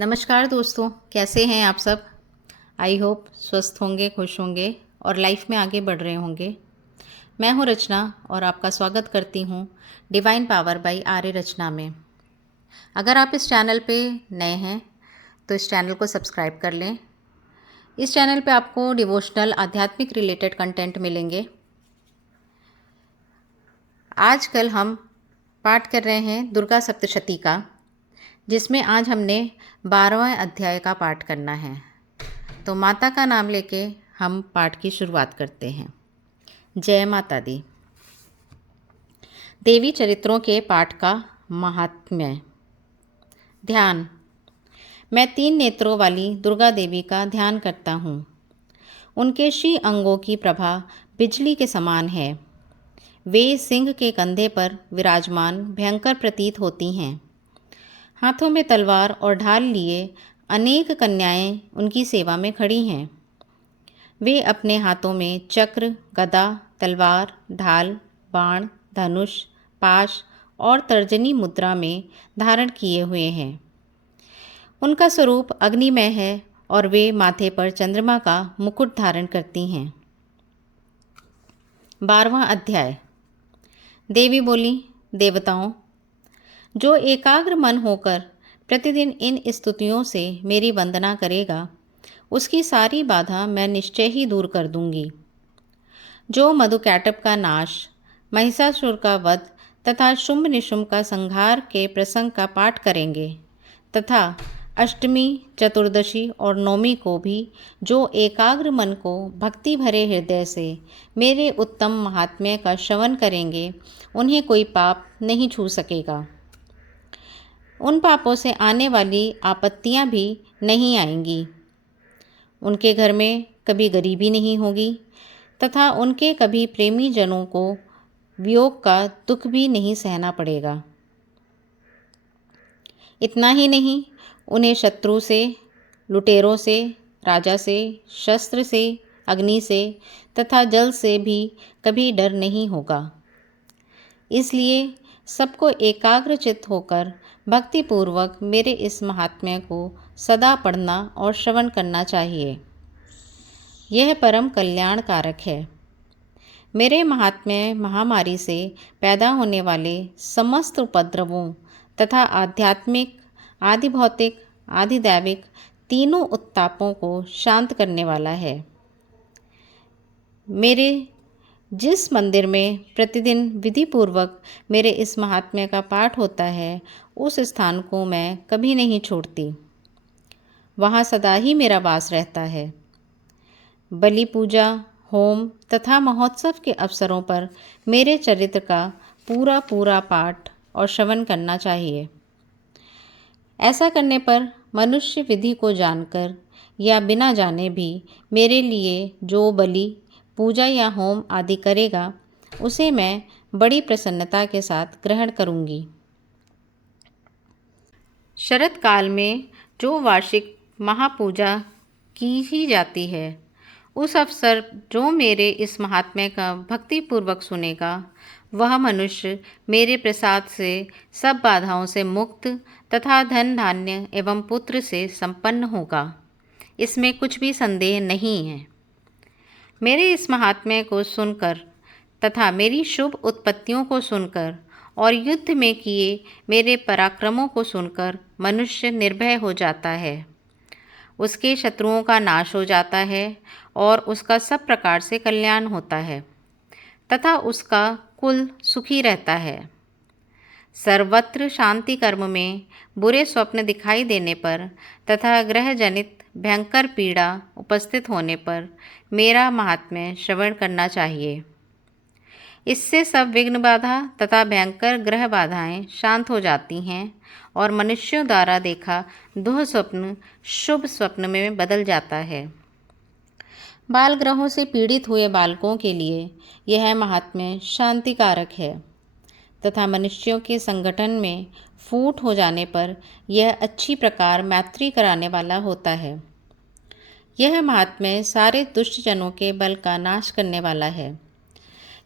नमस्कार दोस्तों, कैसे हैं आप सब। आई होप स्वस्थ होंगे, खुश होंगे और लाइफ में आगे बढ़ रहे होंगे। मैं हूं रचना और आपका स्वागत करती हूं डिवाइन पावर बाय आर्य रचना में। अगर आप इस चैनल पे नए हैं तो इस चैनल को सब्सक्राइब कर लें। इस चैनल पे आपको डिवोशनल आध्यात्मिक रिलेटेड कंटेंट मिलेंगे। आजकल हम पाठ कर रहे हैं दुर्गा सप्तशती का, जिसमें आज हमने 12वां अध्याय का पाठ करना है। तो माता का नाम लेके हम पाठ की शुरुआत करते हैं। जय माता दी। देवी चरित्रों के पाठ का महात्म्य। ध्यान। मैं 3 नेत्रों वाली दुर्गा देवी का ध्यान करता हूँ। उनके श्री अंगों की प्रभा बिजली के समान है। वे सिंह के कंधे पर विराजमान भयंकर प्रतीत होती हैं। हाथों में तलवार और ढाल लिए अनेक कन्याएं उनकी सेवा में खड़ी हैं। वे अपने हाथों में चक्र, गदा, तलवार, ढाल, बाण, धनुष, पाश और तर्जनी मुद्रा में धारण किए हुए हैं। उनका स्वरूप अग्निमय है और वे माथे पर चंद्रमा का मुकुट धारण करती हैं। 12वां अध्याय। देवी बोली, देवताओं, जो एकाग्र मन होकर प्रतिदिन इन स्तुतियों से मेरी वंदना करेगा, उसकी सारी बाधा मैं निश्चय ही दूर कर दूंगी। जो मधुकैटभ का नाश, महिषासुर का वध तथा शुंभ निशुंभ का संहार के प्रसंग का पाठ करेंगे तथा अष्टमी, चतुर्दशी और नौमी को भी जो एकाग्र मन को भक्ति भरे हृदय से मेरे उत्तम महात्म्य का श्रवण करेंगे, उन्हें कोई पाप नहीं छू सकेगा। उन पापों से आने वाली आपत्तियां भी नहीं आएंगी। उनके घर में कभी गरीबी नहीं होगी तथा उनके कभी प्रेमी जनों को वियोग का दुख भी नहीं सहना पड़ेगा। इतना ही नहीं, उन्हें शत्रु से, लुटेरों से, राजा से, शस्त्र से, अग्नि से तथा जल से भी कभी डर नहीं होगा। इसलिए सबको एकाग्र चित्त होकर भक्तिपूर्वक मेरे इस महात्म्य को सदा पढ़ना और श्रवण करना चाहिए। यह परम कल्याण कारक है। मेरे महात्म्य महामारी से पैदा होने वाले समस्त उपद्रवों तथा आध्यात्मिक, आदि भौतिक, आदि दैविक तीनों उत्तापों को शांत करने वाला है। मेरे जिस मंदिर में प्रतिदिन विधि पूर्वक मेरे इस महात्म्य का पाठ होता है, उस स्थान को मैं कभी नहीं छोड़ती। वहाँ सदा ही मेरा वास रहता है। बलि पूजा, होम तथा महोत्सव के अवसरों पर मेरे चरित्र का पूरा पूरा पाठ और श्रवण करना चाहिए। ऐसा करने पर मनुष्य विधि को जानकर या बिना जाने भी मेरे लिए जो बलि, पूजा या होम आदि करेगा, उसे मैं बड़ी प्रसन्नता के साथ ग्रहण करूंगी। शरद काल में जो वार्षिक महापूजा की ही जाती है, उस अवसर जो मेरे इस महात्म्य का भक्तिपूर्वक सुनेगा, वह मनुष्य मेरे प्रसाद से सब बाधाओं से मुक्त तथा धन धान्य एवं पुत्र से संपन्न होगा। इसमें कुछ भी संदेह नहीं है। मेरे इस महात्म्य को सुनकर तथा मेरी शुभ उत्पत्तियों को सुनकर और युद्ध में किए मेरे पराक्रमों को सुनकर मनुष्य निर्भय हो जाता है। उसके शत्रुओं का नाश हो जाता है और उसका सब प्रकार से कल्याण होता है तथा उसका कुल सुखी रहता है। सर्वत्र शांति कर्म में बुरे स्वप्न दिखाई देने पर तथा ग्रह जनित भयंकर पीड़ा उपस्थित होने पर मेरा महात्म्य श्रवण करना चाहिए। इससे सब विघ्न बाधा तथा भयंकर ग्रह बाधाएं शांत हो जाती हैं और मनुष्यों द्वारा देखा दुःस्वप्न शुभ स्वप्न में बदल जाता है। बाल ग्रहों से पीड़ित हुए बालकों के लिए यह महात्म्य शांतिकारक है तथा मनुष्यों के संगठन में फूट हो जाने पर यह अच्छी प्रकार मैत्री कराने वाला होता है। यह महात्म्य सारे दुष्ट जनों के बल का नाश करने वाला है।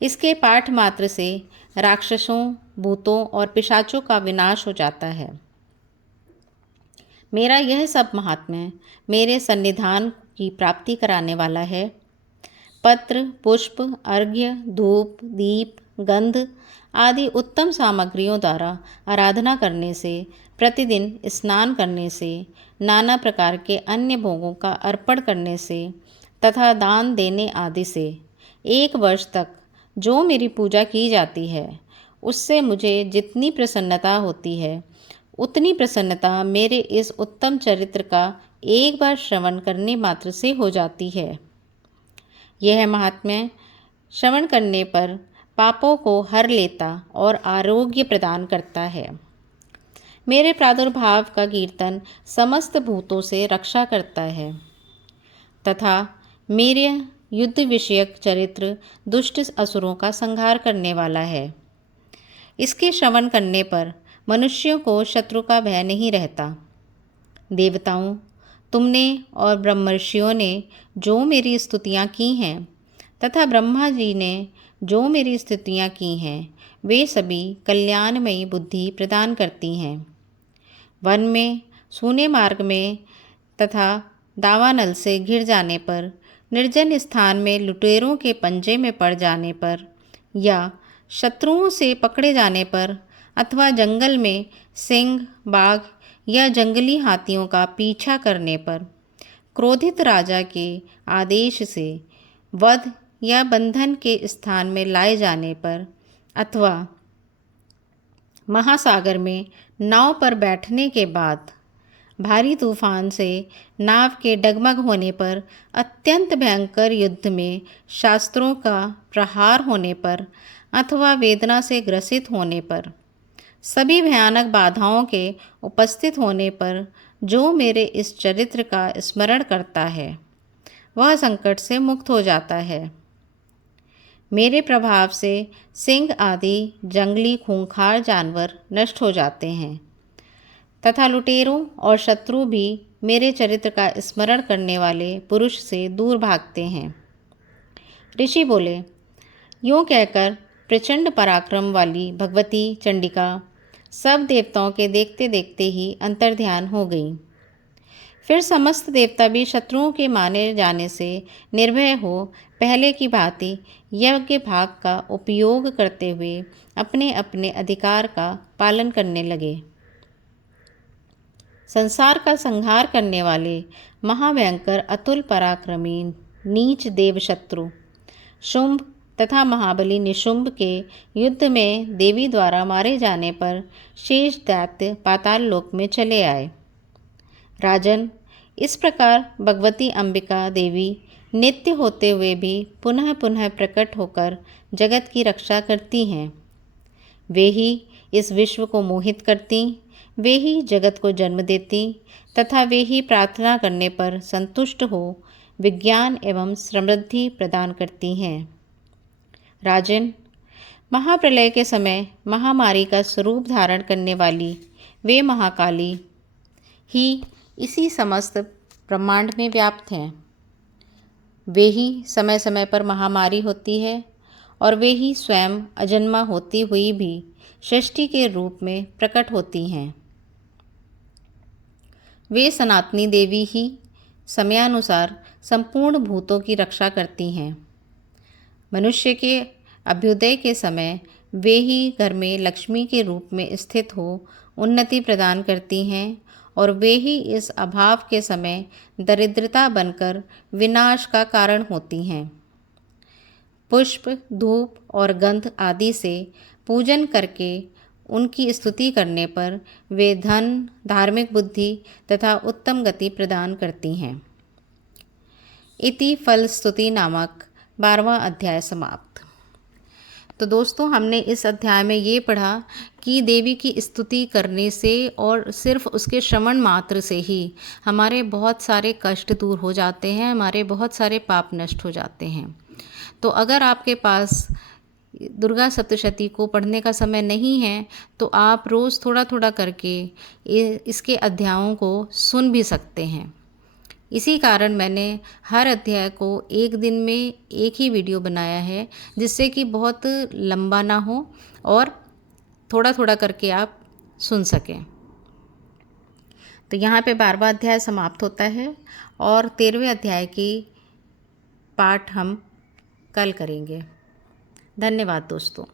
इसके पाठ मात्र से राक्षसों, भूतों और पिशाचों का विनाश हो जाता है। मेरा यह सब महात्म्य मेरे सन्निधान की प्राप्ति कराने वाला है। पत्र, पुष्प, अर्घ्य, धूप, दीप, गंध आदि उत्तम सामग्रियों द्वारा आराधना करने से, प्रतिदिन स्नान करने से, नाना प्रकार के अन्य भोगों का अर्पण करने से तथा दान देने आदि से 1 वर्ष तक जो मेरी पूजा की जाती है, उससे मुझे जितनी प्रसन्नता होती है, उतनी प्रसन्नता मेरे इस उत्तम चरित्र का एक बार श्रवण करने मात्र से हो जाती है। यह महात्म्य श्रवण करने पर पापों को हर लेता और आरोग्य प्रदान करता है। मेरे प्रादुर्भाव का कीर्तन समस्त भूतों से रक्षा करता है तथा मेरे युद्ध विषयक चरित्र दुष्ट असुरों का संहार करने वाला है। इसके श्रवण करने पर मनुष्यों को शत्रु का भय नहीं रहता। देवताओं, तुमने और ब्रह्मर्षियों ने जो मेरी स्तुतियाँ की हैं तथा ब्रह्मा जी ने जो मेरी स्तुतियाँ की हैं, वे सभी कल्याणमयी बुद्धि प्रदान करती हैं। वन में, सूने मार्ग में तथा दावानल से घिर जाने पर, निर्जन स्थान में लुटेरों के पंजे में पड़ जाने पर या शत्रुओं से पकड़े जाने पर अथवा जंगल में सिंह, बाघ या जंगली हाथियों का पीछा करने पर, क्रोधित राजा के आदेश से वध या बंधन के स्थान में लाए जाने पर अथवा महासागर में नाव पर बैठने के बाद, भारी तूफान से नाव के डगमग होने पर, अत्यंत भयंकर युद्ध में शास्त्रों का प्रहार होने पर अथवा वेदना से ग्रसित होने पर, सभी भयानक बाधाओं के उपस्थित होने पर जो मेरे इस चरित्र का स्मरण करता है, वह संकट से मुक्त हो जाता है। मेरे प्रभाव से सिंह आदि जंगली खूंखार जानवर नष्ट हो जाते हैं तथा लुटेरों और शत्रु भी मेरे चरित्र का स्मरण करने वाले पुरुष से दूर भागते हैं। ऋषि बोले, यूँ कहकर प्रचंड पराक्रम वाली भगवती चंडिका सब देवताओं के देखते देखते ही अंतर्ध्यान हो गई। फिर समस्त देवता भी शत्रुओं के माने जाने से निर्भय हो पहले की भांति यज्ञ भाग का उपयोग करते हुए अपने अपने अधिकार का पालन करने लगे। संसार का संहार करने वाले महाभयंकर अतुल पराक्रमी नीच देव शत्रु शुंभ तथा महाबली निशुंभ के युद्ध में देवी द्वारा मारे जाने पर शेष दैत्य पाताल लोक में चले आए। राजन, इस प्रकार भगवती अंबिका देवी नित्य होते हुए भी पुनः पुनः प्रकट होकर जगत की रक्षा करती हैं। वे ही इस विश्व को मोहित करती, वे ही जगत को जन्म देती तथा वे ही प्रार्थना करने पर संतुष्ट हो विज्ञान एवं समृद्धि प्रदान करती हैं। राजन, महाप्रलय के समय महामारी का स्वरूप धारण करने वाली वे महाकाली ही इसी समस्त ब्रह्मांड में व्याप्त हैं। वे ही समय समय पर महामारी होती है और वे ही स्वयं अजन्मा होती हुई भी सृष्टि के रूप में प्रकट होती हैं। वे सनातनी देवी ही समयानुसार संपूर्ण भूतों की रक्षा करती हैं। मनुष्य के अभ्युदय के समय वे ही घर में लक्ष्मी के रूप में स्थित हो उन्नति प्रदान करती हैं और वे ही इस अभाव के समय दरिद्रता बनकर विनाश का कारण होती हैं। पुष्प, धूप और गंध आदि से पूजन करके उनकी स्तुति करने पर वे धन, धार्मिक बुद्धि तथा उत्तम गति प्रदान करती हैं। इति फल स्तुति नामक 12वां अध्याय समाप्त। तो दोस्तों, हमने इस अध्याय में ये पढ़ा कि देवी की स्तुति करने से और सिर्फ उसके श्रवण मात्र से ही हमारे बहुत सारे कष्ट दूर हो जाते हैं, हमारे बहुत सारे पाप नष्ट हो जाते हैं। तो अगर आपके पास दुर्गा सप्तशती को पढ़ने का समय नहीं है तो आप रोज़ थोड़ा थोड़ा करके इसके अध्यायों को सुन भी सकते हैं। इसी कारण मैंने हर अध्याय को एक दिन में एक ही वीडियो बनाया है, जिससे कि बहुत लंबा ना हो और थोड़ा थोड़ा करके आप सुन सकें। तो यहाँ पे 12वां अध्याय समाप्त होता है और 13वें अध्याय की पाठ हम कल करेंगे। धन्यवाद दोस्तों।